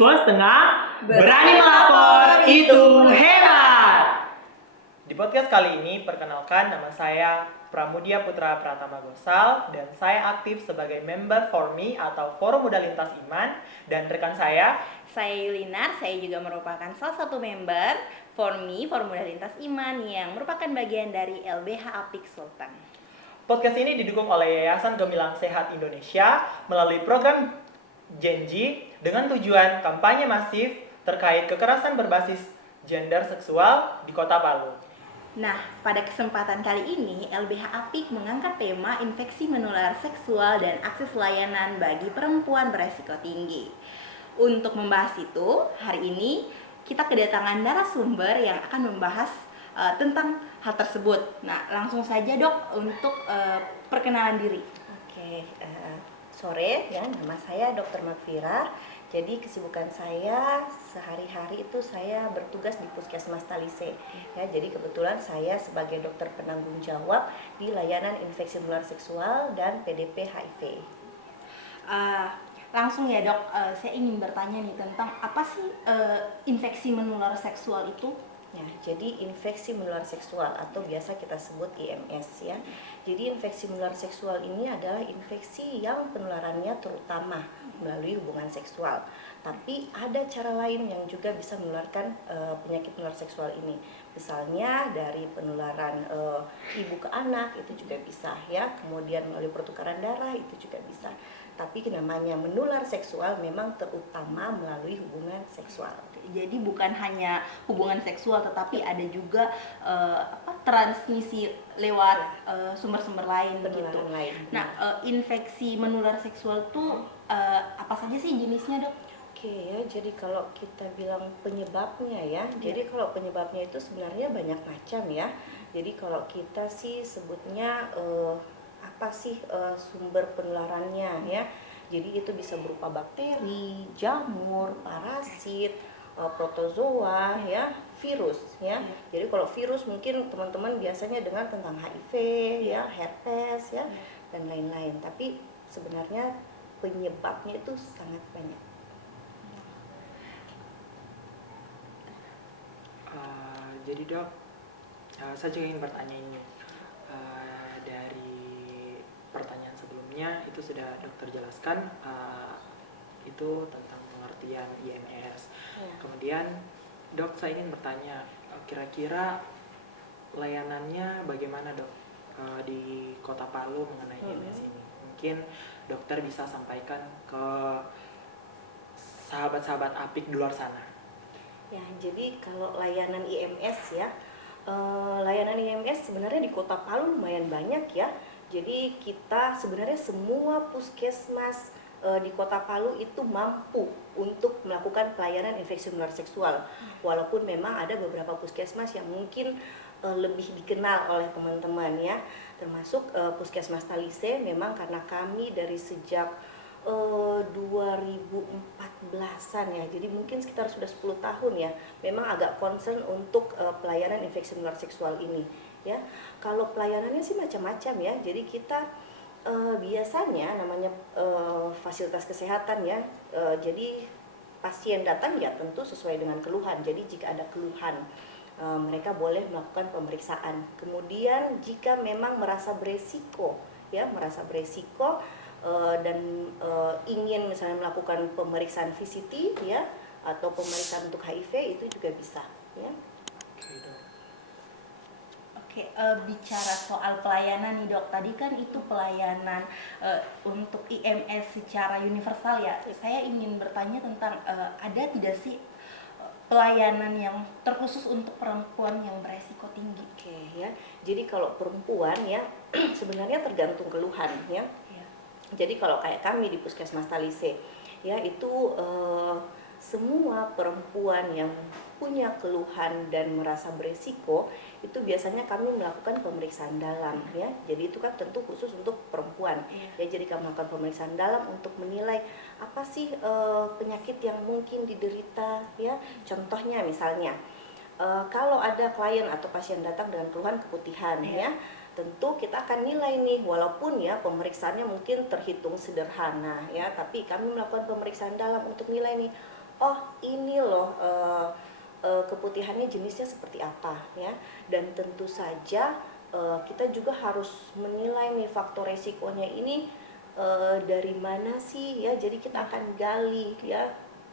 mahasiswa setengah, berani melapor itu hebat. Di podcast kali ini, perkenalkan nama saya Pramudia Putra Pratama Gosal dan saya aktif sebagai member FORMI atau Forum Muda Lintas Iman, dan rekan saya Yulinar, saya juga merupakan salah satu member FORMI, Forum Muda Lintas Iman yang merupakan bagian dari LBH Apik Sultan. Podcast ini didukung oleh Yayasan Gemilang Sehat Indonesia melalui program Genji dengan tujuan kampanye masif terkait kekerasan berbasis gender seksual di Kota Palu. Nah, pada kesempatan kali ini LBH Apik mengangkat tema infeksi menular seksual dan akses layanan bagi perempuan beresiko tinggi. Untuk membahas itu, hari ini kita kedatangan narasumber yang akan membahas tentang hal tersebut. Nah, langsung saja Dok untuk perkenalan diri. Oke, sore ya, nama saya Dr. Magfira. Jadi kesibukan saya sehari-hari itu saya bertugas di Puskesmas Talise. Ya, jadi kebetulan saya sebagai dokter penanggung jawab di layanan infeksi menular seksual dan PDP HIV. Langsung ya Dok, saya ingin bertanya nih tentang apa sih infeksi menular seksual itu? Ya, jadi infeksi menular seksual atau biasa kita sebut IMS ya. Jadi infeksi menular seksual ini adalah infeksi yang penularannya terutama melalui hubungan seksual. Tapi ada cara lain yang juga bisa menularkan penyakit menular seksual ini. Misalnya dari penularan ibu ke anak itu juga bisa ya. Kemudian melalui pertukaran darah itu juga bisa. Tapi namanya menular seksual memang terutama melalui hubungan seksual. Jadi bukan hanya hubungan seksual, tetapi ada juga transmisi lewat sumber-sumber lain begitu. Lain. Nah, infeksi menular seksual itu apa saja sih jenisnya Dok? Oke ya, jadi kalau kita bilang penyebabnya ya, jadi kalau penyebabnya itu sebenarnya banyak macam ya. Jadi kalau kita sih sebutnya apa sih sumber penularannya ya. Jadi itu bisa berupa bakteri, jamur, parasit, protozoa ya, virus ya. Jadi kalau virus mungkin teman-teman biasanya dengar tentang HIV ya, herpes ya, dan lain-lain. Tapi sebenarnya penyebabnya itu sangat banyak. Jadi Dok, saya juga ingin bertanya ini. Dari pertanyaan sebelumnya itu sudah dokter jelaskan itu tentang pengertian IMS. Kemudian Dok, saya ingin bertanya, kira-kira layanannya bagaimana Dok di Kota Palu mengenai IMS ini? Mungkin dokter bisa sampaikan ke sahabat-sahabat Apik di luar sana. Ya, jadi kalau layanan IMS ya, layanan IMS sebenarnya di Kota Palu lumayan banyak ya. Jadi kita sebenarnya semua puskesmas di Kota Palu itu mampu untuk melakukan pelayanan infeksi menular seksual. Walaupun memang ada beberapa puskesmas yang mungkin lebih dikenal oleh teman-teman ya. Termasuk Puskesmas Talise, memang karena kami dari sejak 2014-an ya, jadi mungkin sekitar sudah 10 tahun ya, memang agak concern untuk pelayanan infeksi menular seksual ini ya. Kalau pelayanannya sih macam-macam ya, jadi kita biasanya namanya fasilitas kesehatan ya, jadi pasien datang ya tentu sesuai dengan keluhan. Jadi jika ada keluhan mereka boleh melakukan pemeriksaan. Kemudian jika memang merasa beresiko ya, dan ingin misalnya melakukan pemeriksaan VCT ya, atau pemeriksaan untuk HIV itu juga bisa ya. Oke, bicara soal pelayanan nih Dok, tadi kan itu pelayanan untuk IMS secara universal ya. Saya ingin bertanya tentang ada tidak sih pelayanan yang terkhusus untuk perempuan yang beresiko tinggi? Oke ya, jadi kalau perempuan ya sebenarnya tergantung keluhan ya. Jadi kalau kayak kami di Puskesmas Talise ya, itu semua perempuan yang punya keluhan dan merasa beresiko itu biasanya kami melakukan pemeriksaan dalam ya. Jadi itu kan tentu khusus untuk perempuan ya. Jadi kami melakukan pemeriksaan dalam untuk menilai apa sih penyakit yang mungkin diderita ya. Contohnya misalnya kalau ada klien atau pasien datang dengan keluhan keputihan ya, tentu kita akan nilai nih, walaupun ya pemeriksaannya mungkin terhitung sederhana ya, tapi kami melakukan pemeriksaan dalam untuk nilai nih, oh ini loh keputihannya jenisnya seperti apa ya, dan tentu saja kita juga harus menilai nih faktor resikonya ini dari mana sih ya. Jadi kita akan gali ya,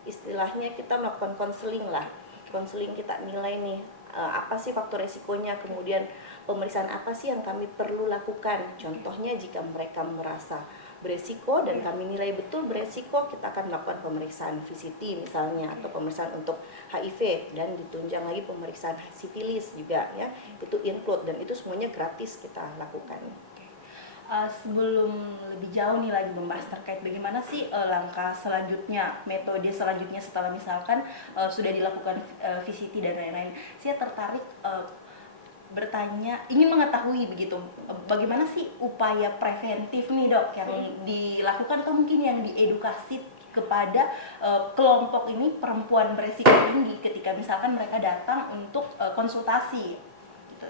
istilahnya kita melakukan konseling lah, konseling, kita nilai nih apa sih faktor resikonya, kemudian pemeriksaan apa sih yang kami perlu lakukan. Contohnya jika mereka merasa beresiko dan kami nilai betul beresiko, kita akan melakukan pemeriksaan VCT misalnya, atau pemeriksaan untuk HIV, dan ditunjang lagi pemeriksaan sifilis juga ya, itu include, dan itu semuanya gratis kita lakukan. Sebelum lebih jauh nih lagi membahas terkait bagaimana sih langkah selanjutnya, metode selanjutnya setelah misalkan sudah dilakukan VCT dan lain-lain, saya tertarik bertanya, ingin mengetahui begitu, bagaimana sih upaya preventif nih dok yang dilakukan, atau mungkin yang diedukasi kepada kelompok ini perempuan beresiko tinggi ketika misalkan mereka datang untuk konsultasi gitu.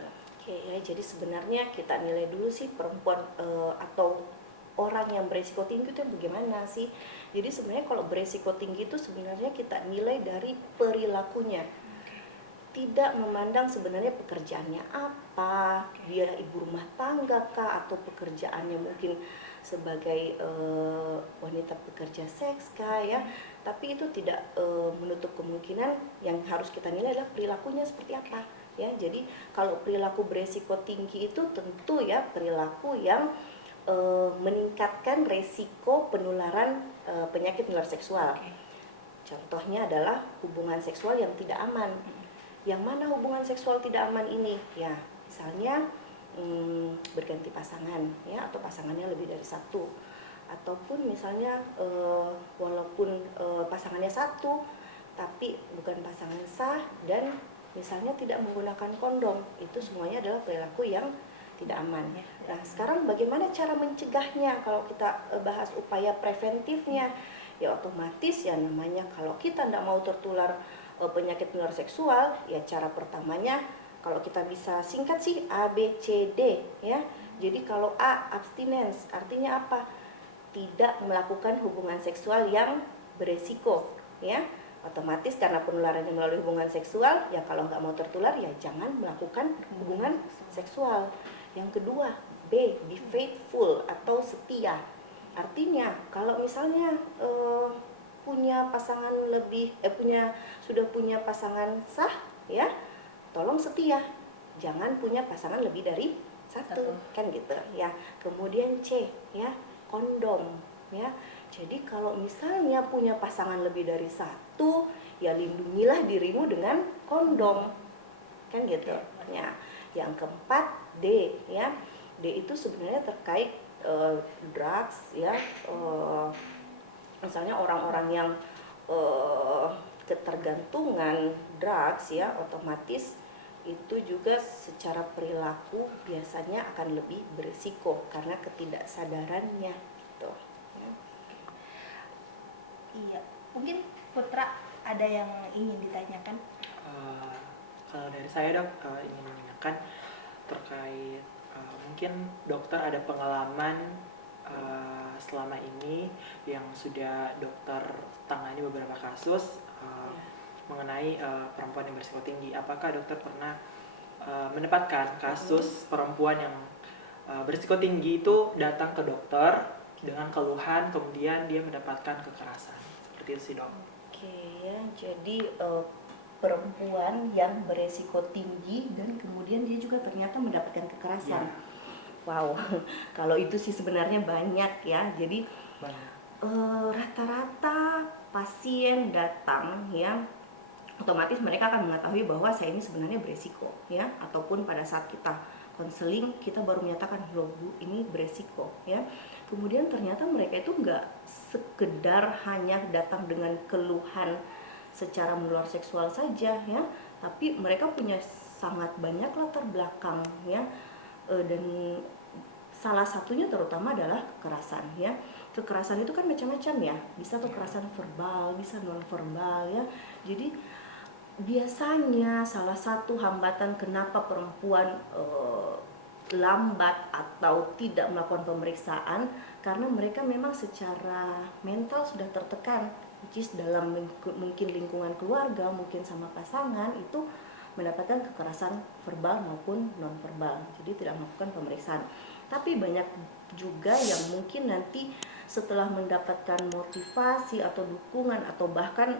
Oke ya, jadi sebenarnya kita nilai dulu sih perempuan atau orang yang beresiko tinggi itu bagaimana sih. Jadi sebenarnya kalau beresiko tinggi itu sebenarnya kita nilai dari perilakunya, tidak memandang sebenarnya pekerjaannya apa, dia ibu rumah tangga kah, atau pekerjaannya mungkin sebagai wanita pekerja seks kah ya. Tapi itu tidak menutup kemungkinan, yang harus kita nilai adalah perilakunya seperti apa ya. Jadi kalau perilaku beresiko tinggi itu tentu ya perilaku yang meningkatkan resiko penularan penyakit menular seksual. Contohnya adalah hubungan seksual yang tidak aman. Yang mana hubungan seksual tidak aman ini? Ya, misalnya berganti pasangan ya, atau pasangannya lebih dari satu, ataupun misalnya walaupun pasangannya satu tapi bukan pasangan sah, dan misalnya tidak menggunakan kondom, itu semuanya adalah perilaku yang tidak aman. Nah, sekarang bagaimana cara mencegahnya? Kalau kita bahas upaya preventifnya, ya otomatis ya namanya kalau kita tidak mau tertular penyakit menular seksual, ya cara pertamanya kalau kita bisa singkat sih A, B, C, D ya. Jadi kalau A, abstinence, artinya apa? Tidak melakukan hubungan seksual yang beresiko ya. Otomatis karena penularannya melalui hubungan seksual, ya kalau nggak mau tertular ya jangan melakukan hubungan seksual. Yang kedua, B, be faithful atau setia. Artinya kalau misalnya punya pasangan sudah punya pasangan sah ya, tolong setia, jangan punya pasangan lebih dari satu kan gitu ya. Kemudian C ya, kondom ya. Jadi kalau misalnya punya pasangan lebih dari satu, ya lindungilah dirimu dengan kondom kan gitu ya. Yang keempat D ya, D itu sebenarnya terkait drugs ya. Misalnya orang-orang yang ketergantungan drugs ya, otomatis itu juga secara perilaku biasanya akan lebih berisiko karena ketidaksadarannya gitu ya. Iya, mungkin Putra ada yang ingin ditanyakan? Kalau dari saya dok, ingin menanyakan terkait mungkin dokter ada pengalaman selama ini yang sudah dokter tangani beberapa kasus mengenai perempuan yang berisiko tinggi. Apakah dokter pernah mendapatkan kasus perempuan yang berisiko tinggi itu datang ke dokter dengan keluhan, kemudian dia mendapatkan kekerasan, seperti itu sih dok? Oke ya, jadi perempuan yang beresiko tinggi dan kemudian dia juga ternyata mendapatkan kekerasan. Ya. Wow, kalau itu sih sebenarnya banyak ya. Jadi rata-rata pasien datang ya, otomatis mereka akan mengetahui bahwa saya ini sebenarnya beresiko ya, ataupun pada saat kita konseling kita baru menyatakan loh Bu ini beresiko ya. Kemudian ternyata mereka itu nggak sekedar hanya datang dengan keluhan secara menular seksual saja ya, tapi mereka punya sangat banyak latar belakang ya, dan salah satunya terutama adalah kekerasan ya. Kekerasan itu kan macam-macam ya, bisa kekerasan verbal, bisa non verbal ya. Jadi biasanya salah satu hambatan kenapa perempuan lambat atau tidak melakukan pemeriksaan karena mereka memang secara mental sudah tertekan which is dalam mungkin lingkungan keluarga, mungkin sama pasangan itu mendapatkan kekerasan verbal maupun non verbal, jadi tidak melakukan pemeriksaan. Tapi banyak juga yang mungkin nanti setelah mendapatkan motivasi atau dukungan atau bahkan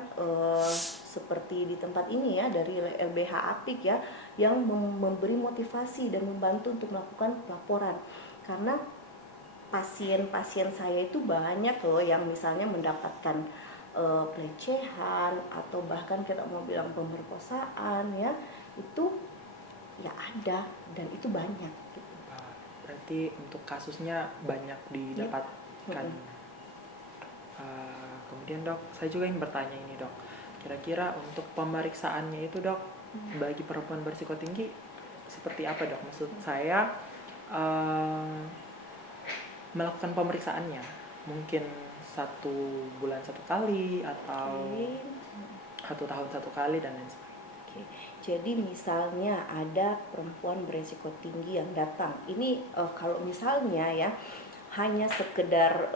seperti di tempat ini ya dari LBH Apik ya, yang memberi motivasi dan membantu untuk melakukan pelaporan. Karena pasien-pasien saya itu banyak loh yang misalnya mendapatkan pelecehan atau bahkan kita mau bilang pemerkosaan ya, itu ya ada dan itu banyak gitu. Berarti untuk kasusnya banyak didapatkan. Kemudian dok, saya juga ingin bertanya ini dok, kira-kira untuk pemeriksaannya itu dok, bagi perempuan berisiko tinggi seperti apa dok? Maksud saya melakukan pemeriksaannya mungkin 1 bulan 1 kali atau 1 tahun 1 kali dan lain sebagainya. Jadi misalnya ada perempuan berisiko tinggi yang datang, ini kalau misalnya ya hanya sekedar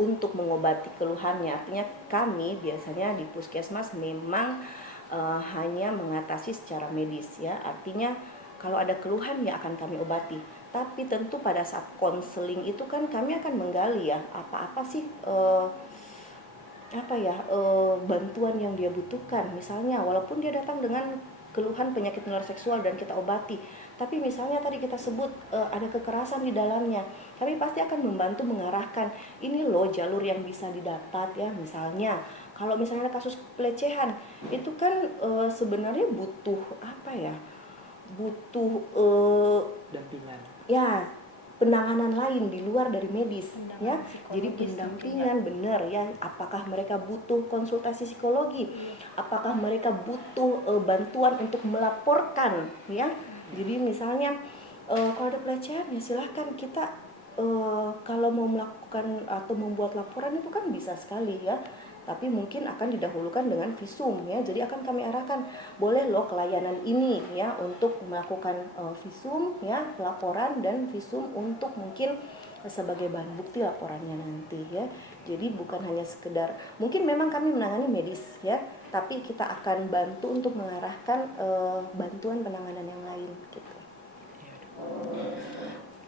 untuk mengobati keluhannya, artinya kami biasanya di puskesmas memang hanya mengatasi secara medis ya, artinya kalau ada keluhan ya akan kami obati. Tapi tentu pada saat konseling itu kan kami akan menggali ya apa-apa sih bantuan yang dia butuhkan. Misalnya walaupun dia datang dengan keluhan penyakit menular seksual dan kita obati, tapi misalnya tadi kita sebut ada kekerasan di dalamnya, kami pasti akan membantu mengarahkan ini loh jalur yang bisa didapat ya. Misalnya kalau misalnya kasus pelecehan itu kan sebenarnya butuh Dampingan. ya penanganan lain di luar dari medis ya. Jadi psikologis pendampingan benar ya, apakah mereka butuh konsultasi psikologi, apakah mereka butuh bantuan untuk melaporkan ya. Jadi misalnya kalau ada pelecehan ya silahkan kita kalau mau melakukan atau membuat laporan itu kan bisa sekali ya, tapi mungkin akan didahulukan dengan visum ya. Jadi akan kami arahkan boleh loh ke layanan ini ya untuk melakukan visum ya, laporan dan visum untuk mungkin sebagai bahan bukti laporannya nanti ya. Jadi bukan hanya sekedar mungkin memang kami menangani medis ya, tapi kita akan bantu untuk mengarahkan bantuan penanganan yang lain gitu.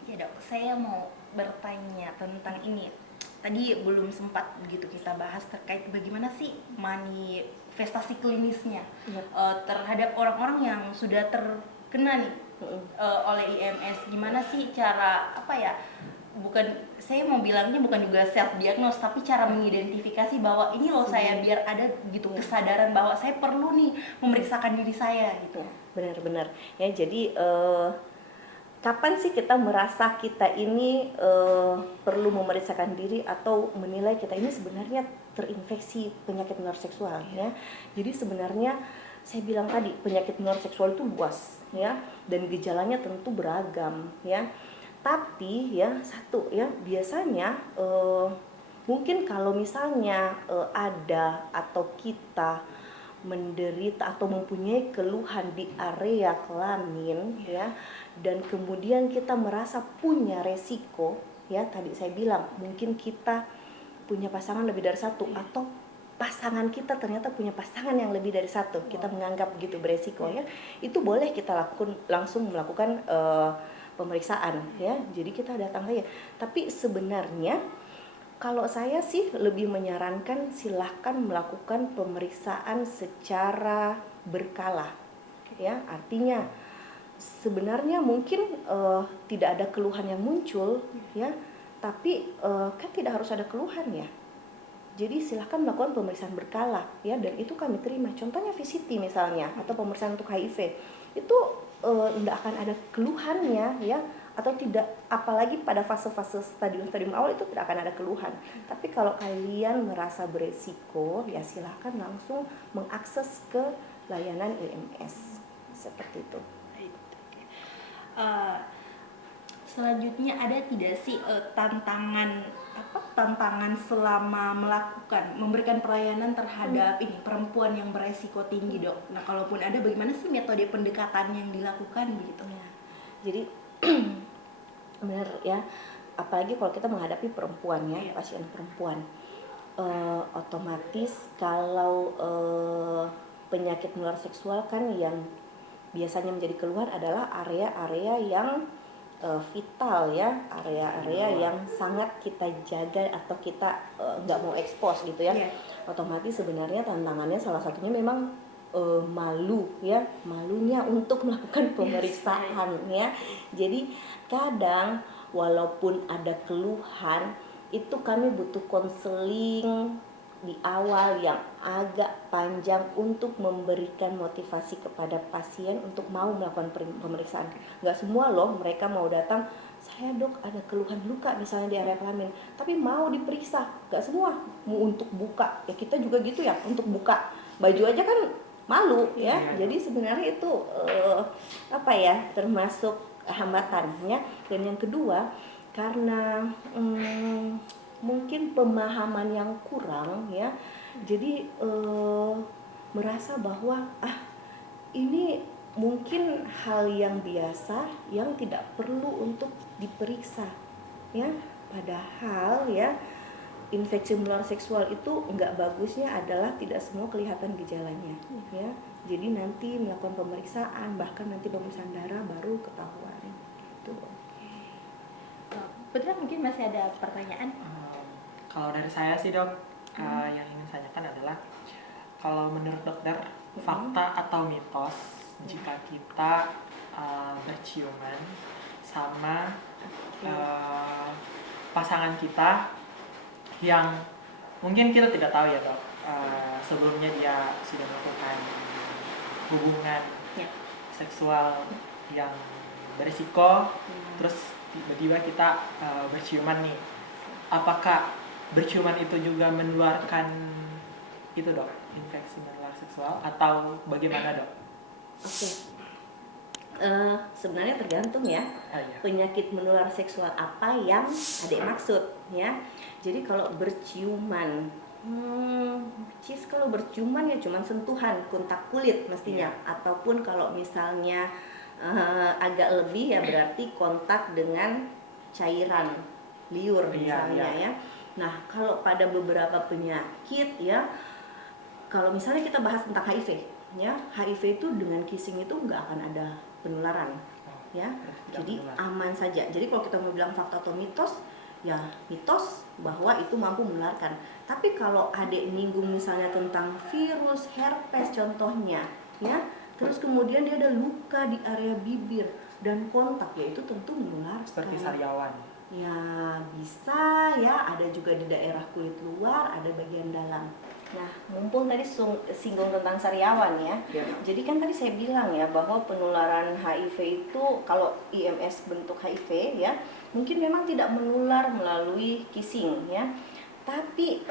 Ya dok, saya mau bertanya tentang ini. Tadi belum sempat begitu kita bahas terkait bagaimana sih manifestasi klinisnya terhadap orang-orang yang sudah terkena nih oleh IMS. Gimana sih cara saya mau bilangnya bukan juga self diagnose, tapi cara mengidentifikasi bahwa ini loh saya, biar ada gitu kesadaran bahwa saya perlu nih memeriksakan diri saya gitu. Benar-benar ya. Jadi kapan sih kita merasa kita ini perlu memeriksakan diri atau menilai kita ini sebenarnya terinfeksi penyakit menular seksual ya. Jadi sebenarnya saya bilang tadi penyakit menular seksual itu luas ya, dan gejalanya tentu beragam ya. Tapi ya satu ya, biasanya mungkin kalau misalnya ada atau kita menderita atau mempunyai keluhan di area kelamin ya, dan kemudian kita merasa punya resiko ya, tadi saya bilang mungkin kita punya pasangan lebih dari satu atau pasangan kita ternyata punya pasangan yang lebih dari satu, kita menganggap begitu beresiko ya, itu boleh kita langsung melakukan pemeriksaan ya. Jadi kita datang saja. Tapi sebenarnya kalau saya sih lebih menyarankan silahkan melakukan pemeriksaan secara berkala ya. Artinya sebenarnya mungkin tidak ada keluhan yang muncul ya, tapi kan tidak harus ada keluhan ya. Jadi silahkan melakukan pemeriksaan berkala ya, dan itu kami terima. Contohnya VCT misalnya atau pemeriksaan untuk HIV itu tidak akan ada keluhannya ya, atau tidak, apalagi pada fase-fase stadium awal itu tidak akan ada keluhan. Tapi kalau kalian merasa beresiko ya silahkan langsung mengakses ke layanan IMS seperti itu. Selanjutnya ada tidak sih tantangan selama memberikan pelayanan terhadap ini perempuan yang beresiko tinggi dok? Nah kalaupun ada, bagaimana sih metode pendekatan yang dilakukan begitu? Jadi benar ya, apalagi kalau kita menghadapi perempuan ya, pasien perempuan. otomatis kalau penyakit menular seksual kan yang biasanya menjadi keluhan adalah area-area yang vital ya, area-area yang sangat kita jaga atau kita nggak mau ekspos gitu ya. Iya. Otomatis sebenarnya tantangannya salah satunya memang malu ya, malunya untuk melakukan pemeriksaan ya. Jadi kadang walaupun ada keluhan itu kami butuh konseling di awal yang agak panjang untuk memberikan motivasi kepada pasien untuk mau melakukan pemeriksaan. Nggak semua loh mereka mau datang, saya dok ada keluhan luka misalnya di area kelamin, tapi mau diperiksa. Nggak semua mau untuk buka, ya kita juga gitu ya, untuk buka baju aja kan malu ya. Jadi sebenarnya itu apa ya, termasuk hambatannya. Dan yang kedua karena mungkin pemahaman yang kurang ya, jadi merasa bahwa ini mungkin hal yang biasa yang tidak perlu untuk diperiksa ya, padahal ya infeksi menular seksual itu nggak bagusnya adalah tidak semua kelihatan gejalanya ya, jadi nanti melakukan pemeriksaan, bahkan nanti pemeriksaan darah baru ketahuan gitu. Putra mungkin masih ada pertanyaan? Kalau dari saya sih dok, yang ingin saya tanyakan adalah kalau menurut dokter fakta atau mitos jika kita berciuman sama pasangan kita yang mungkin kita tidak tahu ya dok, sebelumnya dia sudah melakukan hubungan seksual yang berisiko, terus tiba-tiba kita berciuman nih, apakah berciuman itu juga menularkan itu dok, infeksi menular seksual atau bagaimana dok? Oke. Sebenarnya tergantung ya, penyakit menular seksual apa yang adik maksud ya. Jadi kalau berciuman, kalau berciuman ya cuman sentuhan, kontak kulit mestinya, ataupun kalau misalnya agak lebih ya berarti kontak dengan cairan liur misalnya ya. Nah kalau pada beberapa penyakit ya, kalau misalnya kita bahas tentang HIV ya, HIV itu dengan kissing itu nggak akan ada penularan ya, jadi aman saja. Jadi kalau kita mau bilang fakta atau mitos, ya mitos bahwa itu mampu menularkan. Tapi kalau adik nyinggung misalnya tentang virus herpes contohnya ya, terus kemudian dia ada luka di area bibir dan kontak, ya itu tentu menularkan. Seperti sariawan ya, bisa ya, ada juga di daerah kulit luar, ada bagian dalam. Nah, mumpung tadi singgung tentang sariawan ya. Jadi kan tadi saya bilang ya bahwa penularan HIV itu kalau IMS bentuk HIV ya, mungkin memang tidak menular melalui kissing ya. Tapi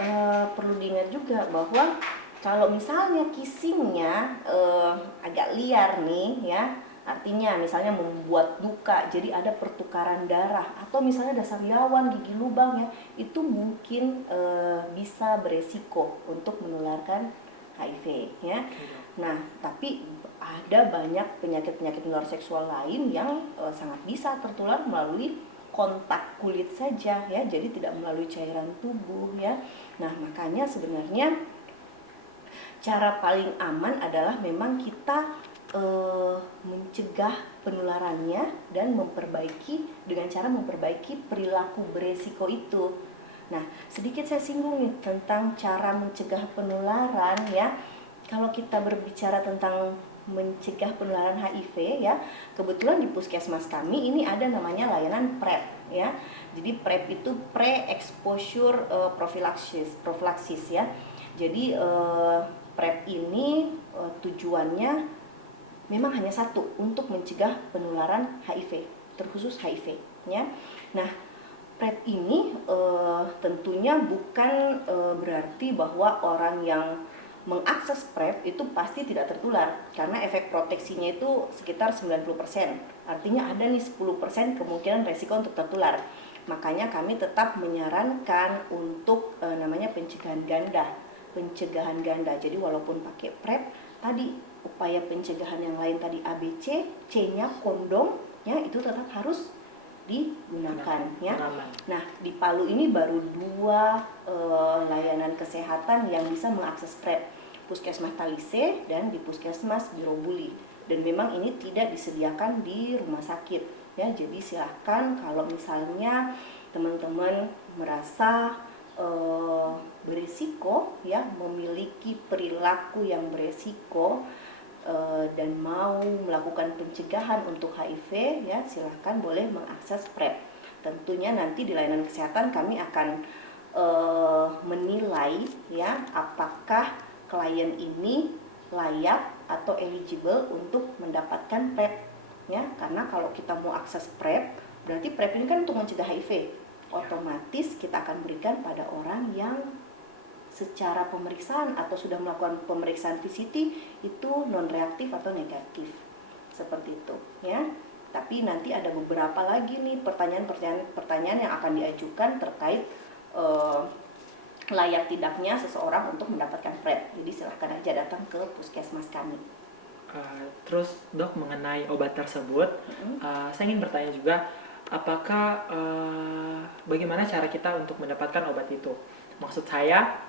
perlu diingat juga bahwa kalau misalnya kissingnya agak liar nih ya, artinya misalnya membuat luka, jadi ada pertukaran darah, atau misalnya ada sariawan, gigi lubang ya, itu mungkin bisa beresiko untuk menularkan HIV ya. Nah, tapi ada banyak penyakit-penyakit menular seksual lain yang sangat bisa tertular melalui kontak kulit saja ya, jadi tidak melalui cairan tubuh ya. Nah, makanya sebenarnya cara paling aman adalah memang kita mencegah penularannya dan dengan cara memperbaiki perilaku beresiko itu. Nah, sedikit saya singgung nih tentang cara mencegah penularan ya. Kalau kita berbicara tentang mencegah penularan HIV ya, kebetulan di puskesmas kami ini ada namanya layanan PrEP ya. Jadi PrEP itu pre-exposure prophylaxis ya. Jadi PrEP ini tujuannya memang hanya satu, untuk mencegah penularan HIV, terkhusus HIV ya. Nah, PrEP ini tentunya bukan berarti bahwa orang yang mengakses PrEP itu pasti tidak tertular, karena efek proteksinya itu sekitar 90%. Artinya ada nih 10% kemungkinan resiko untuk tertular. Makanya kami tetap menyarankan untuk namanya pencegahan ganda. Jadi walaupun pakai PrEP tadi, upaya pencegahan yang lain tadi ABC, C-nya kondom ya, itu tetap harus digunakan ya. Aman. Nah, di Palu ini baru 2 layanan kesehatan yang bisa mengakses PrEP, Puskesmas Talise dan di Puskesmas Birobuli. Dan memang ini tidak disediakan di rumah sakit ya. Jadi silahkan kalau misalnya teman-teman merasa berisiko ya, memiliki perilaku yang beresiko dan mau melakukan pencegahan untuk HIV ya, silahkan boleh mengakses PrEP. Tentunya nanti di layanan kesehatan kami akan menilai ya apakah klien ini layak atau eligible untuk mendapatkan PrEP ya, karena kalau kita mau akses PrEP berarti PrEP ini kan untuk mencegah HIV, otomatis kita akan berikan pada orang yang secara pemeriksaan atau sudah melakukan pemeriksaan VCT itu non reaktif atau negatif seperti itu ya. Tapi nanti ada beberapa lagi nih pertanyaan yang akan diajukan terkait layak tidaknya seseorang untuk mendapatkan PrEP. Jadi silahkan aja datang ke puskesmas kami. Terus dok, mengenai obat tersebut, saya ingin bertanya juga, apakah bagaimana cara kita untuk mendapatkan obat itu? Maksud saya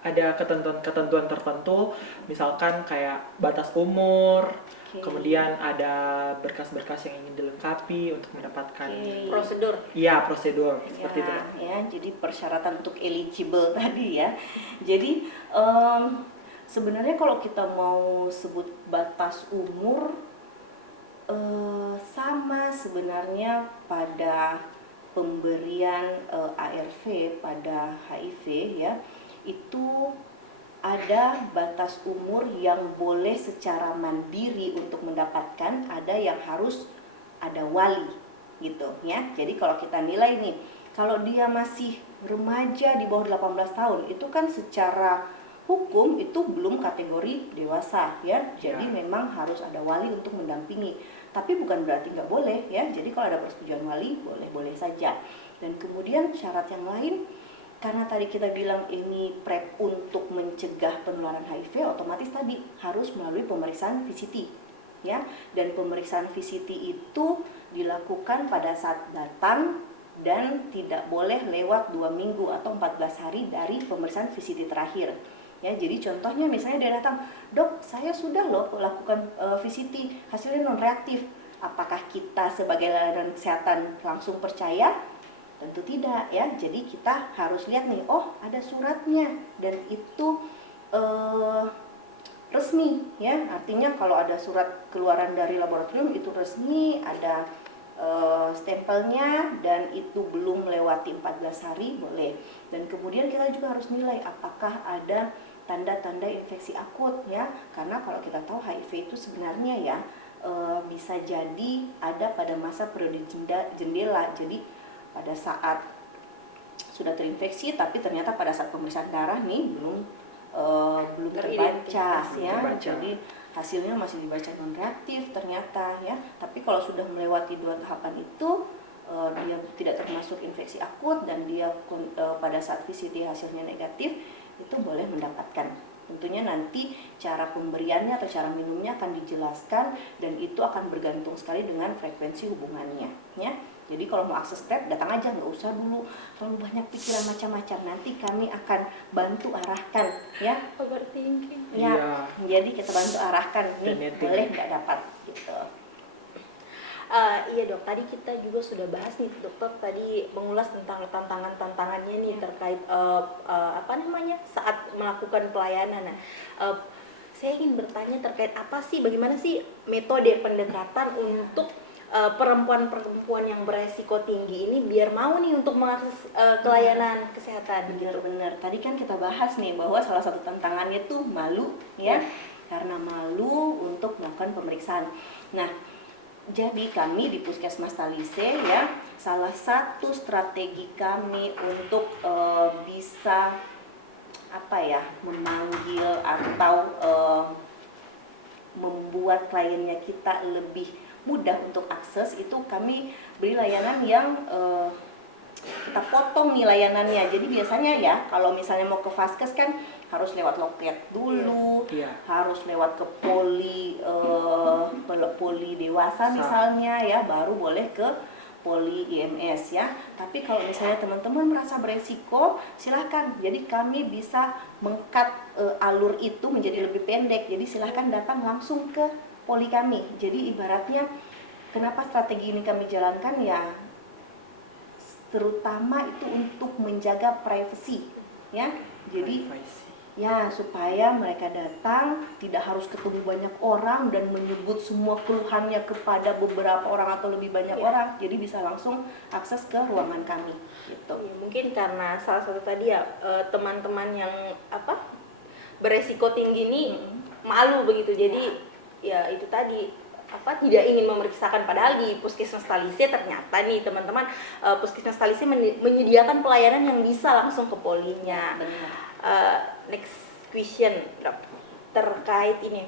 ada ketentuan tertentu, misalkan kayak batas umur, kemudian ada berkas-berkas yang ingin dilengkapi untuk mendapatkan Prosedur. Iya, prosedur seperti itu. Ya, jadi persyaratan untuk eligible tadi ya. Jadi sebenarnya kalau kita mau sebut batas umur sama sebenarnya pada pemberian ARV pada HIV ya, itu ada batas umur yang boleh secara mandiri untuk mendapatkan, ada yang harus ada wali gitu ya. Jadi kalau kita nilai nih, kalau dia masih remaja di bawah 18 tahun itu kan secara hukum itu belum kategori dewasa ya. Jadi memang harus ada wali untuk mendampingi. Tapi bukan berarti nggak boleh ya. Jadi kalau ada persetujuan wali boleh-boleh saja. Dan kemudian syarat yang lain, karena tadi kita bilang ini PrEP untuk mencegah penularan HIV, otomatis tadi harus melalui pemeriksaan VCT ya. Dan pemeriksaan VCT itu dilakukan pada saat datang dan tidak boleh lewat 2 minggu atau 14 hari dari pemeriksaan VCT terakhir. Ya, jadi contohnya misalnya dia datang, dok saya sudah loh lakukan VCT, hasilnya non reaktif. Apakah kita sebagai layanan kesehatan langsung percaya? Tentu tidak ya. Jadi kita harus lihat nih, oh ada suratnya dan itu resmi ya. Artinya kalau ada surat keluaran dari laboratorium itu resmi, ada stempelnya dan itu belum melewati 14 hari boleh. Dan kemudian kita juga harus nilai apakah ada tanda-tanda infeksi akut ya, karena kalau kita tahu HIV itu sebenarnya ya bisa jadi ada pada masa periode jendela. Jadi pada saat sudah terinfeksi tapi ternyata pada saat pemeriksaan darah nih belum terbaca ya. Jadi hasilnya masih dibaca non reaktif ternyata ya. Tapi kalau sudah melewati 2 tahapan itu dia tidak termasuk infeksi akut dan dia pada saat VCT hasilnya negatif, itu boleh mendapatkan. Tentunya nanti cara pemberiannya atau cara minumnya akan dijelaskan dan itu akan bergantung sekali dengan frekuensi hubungannya ya. Jadi kalau mau akses PrEP datang aja, nggak usah dulu terlalu banyak pikiran macam-macam, nanti kami akan bantu arahkan ya. Overthinking ya. Jadi kita bantu arahkan nih boleh nggak dapat gitu. Iya dok, tadi kita juga sudah bahas nih dokter tadi mengulas tentang tantangannya nih terkait saat melakukan pelayanan. Nah, saya ingin bertanya terkait bagaimana sih metode pendekatan untuk perempuan-perempuan yang beresiko tinggi ini biar mau nih untuk mengakses kelayanan kesehatan. Benar-benar. Tadi kan kita bahas nih bahwa salah satu tantangannya tuh malu ya, karena malu untuk melakukan pemeriksaan. Nah, jadi kami di Puskesmas Talise ya, salah satu strategi kami untuk bisa memanggil atau membuat kliennya kita lebih mudah untuk akses, itu kami beri layanan yang kita potong nih layanannya. Jadi biasanya ya kalau misalnya mau ke vaskes kan harus lewat loket dulu, harus lewat ke poli dewasa misalnya ya, baru boleh ke poli IMS ya. Tapi kalau misalnya teman-teman merasa beresiko, silahkan. Jadi kami bisa mengkat alur itu menjadi lebih pendek. Jadi silahkan datang langsung ke poli kami. Jadi ibaratnya kenapa strategi ini kami jalankan ya, terutama itu untuk menjaga privasi ya. Jadi ya supaya mereka datang tidak harus ketemu banyak orang dan menyebut semua keluhannya kepada beberapa orang atau lebih banyak orang. Jadi bisa langsung akses ke ruangan kami gitu. Ya, mungkin karena salah satu tadi ya teman-teman yang beresiko tinggi ini malu begitu. Jadi ya itu tadi tidak ingin memeriksakan, padahal di Puskesmas Talise ternyata nih teman-teman Puskesmas Talise menyediakan pelayanan yang bisa langsung ke polinya. Next question terkait ini,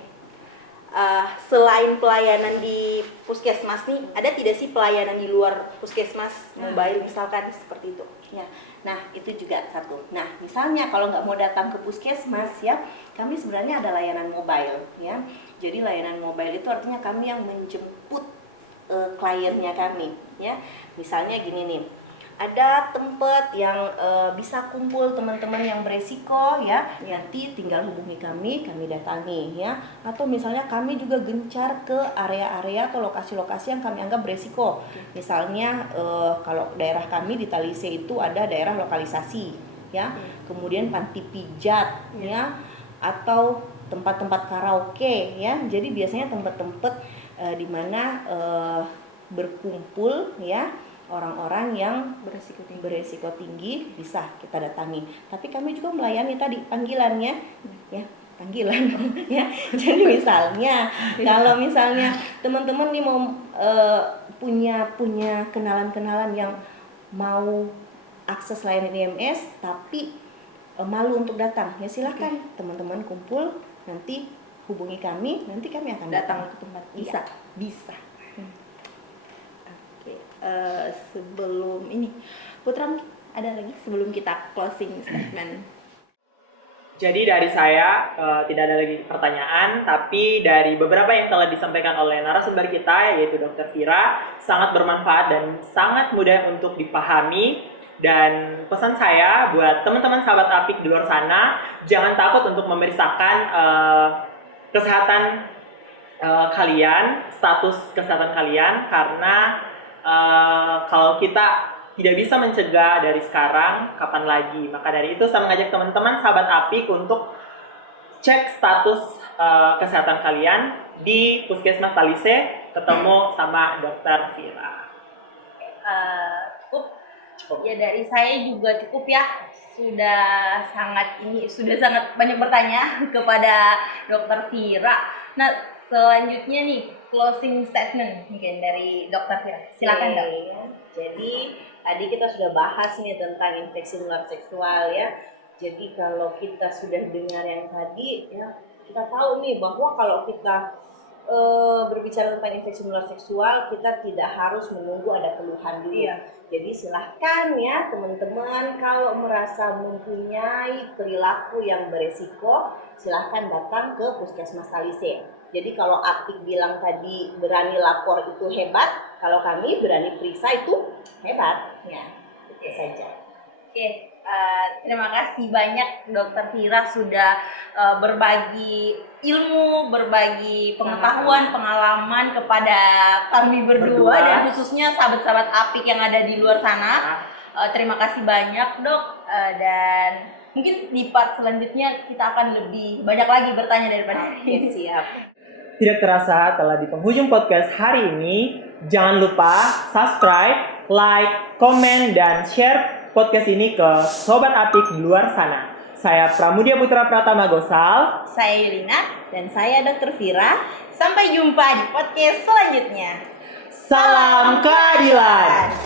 selain pelayanan di Puskesmas nih, ada tidak sih pelayanan di luar Puskesmas, mobile misalkan seperti itu? Ya, nah itu juga satu. Nah misalnya kalau nggak mau datang ke Puskesmas ya, kami sebenarnya ada layanan mobile ya. Jadi layanan mobile itu artinya kami yang menjemput kliennya kami ya. Misalnya gini nih, ada tempat yang bisa kumpul teman-teman yang beresiko ya, nanti tinggal hubungi kami datangi ya. Atau misalnya kami juga gencar ke area-area atau lokasi-lokasi yang kami anggap beresiko. Misalnya kalau daerah kami di Talise itu ada daerah lokalisasi ya, kemudian panti pijat ya, atau tempat-tempat karaoke ya. Jadi biasanya tempat-tempat di mana berkumpul ya orang-orang yang beresiko tinggi bisa kita datangi. Tapi kami juga melayani tadi panggilannya ya, panggilan ya. Jadi misalnya kalau misalnya teman-teman nih mau punya kenalan-kenalan yang mau akses layanan IMS tapi malu untuk datang, ya silahkan teman-teman kumpul, nanti hubungi kami, nanti kami akan datang ke tempat. Bisa. Sebelum ini, Putra ada lagi sebelum kita closing statement? Jadi dari saya tidak ada lagi pertanyaan, tapi dari beberapa yang telah disampaikan oleh narasumber kita yaitu Dr. Fira sangat bermanfaat dan sangat mudah untuk dipahami. Dan pesan saya buat teman-teman sahabat Apik di luar sana, jangan takut untuk memeriksakan kesehatan kalian, status kesehatan kalian, karena kalau kita tidak bisa mencegah dari sekarang, kapan lagi? Maka dari itu saya mengajak teman-teman sahabat Apik untuk cek status kesehatan kalian di Puskesmas Talise, ketemu sama Dr. Fira. Cukup. Ya dari saya juga cukup ya. Sudah sangat banyak bertanya kepada Dr. Fira. Nah, selanjutnya nih closing statement mungkin dari Dr. Fira. Silakan Dok. Jadi tadi kita sudah bahas nih tentang infeksi menular seksual ya. Jadi kalau kita sudah dengar yang tadi ya, kita tahu nih bahwa kalau kita berbicara tentang infeksi menular seksual, kita tidak harus menunggu ada keluhan dulu. Jadi silahkan ya teman-teman, kalau merasa mempunyai perilaku yang beresiko, silahkan datang ke Puskesmas Talise. Jadi kalau Apik bilang tadi berani lapor itu hebat, kalau kami berani periksa itu hebat. Ya, itu saja. Oke, terima kasih banyak Dr. Fira sudah berbagi ilmu, berbagi pengetahuan, pengalaman kepada kami berdua dan khususnya sahabat-sahabat Apik yang ada di luar sana. Terima kasih banyak Dok, dan mungkin di part selanjutnya kita akan lebih banyak lagi bertanya daripada ini. Siap. Tidak terasa telah di penghujung podcast hari ini. Jangan lupa subscribe, like, komen, dan share podcast ini ke Sobat Apik di luar sana. Saya Pramudia Putra Pratama Gosal. Saya Yulina. Dan saya Dr. Fira. Sampai jumpa di podcast selanjutnya. Salam keadilan.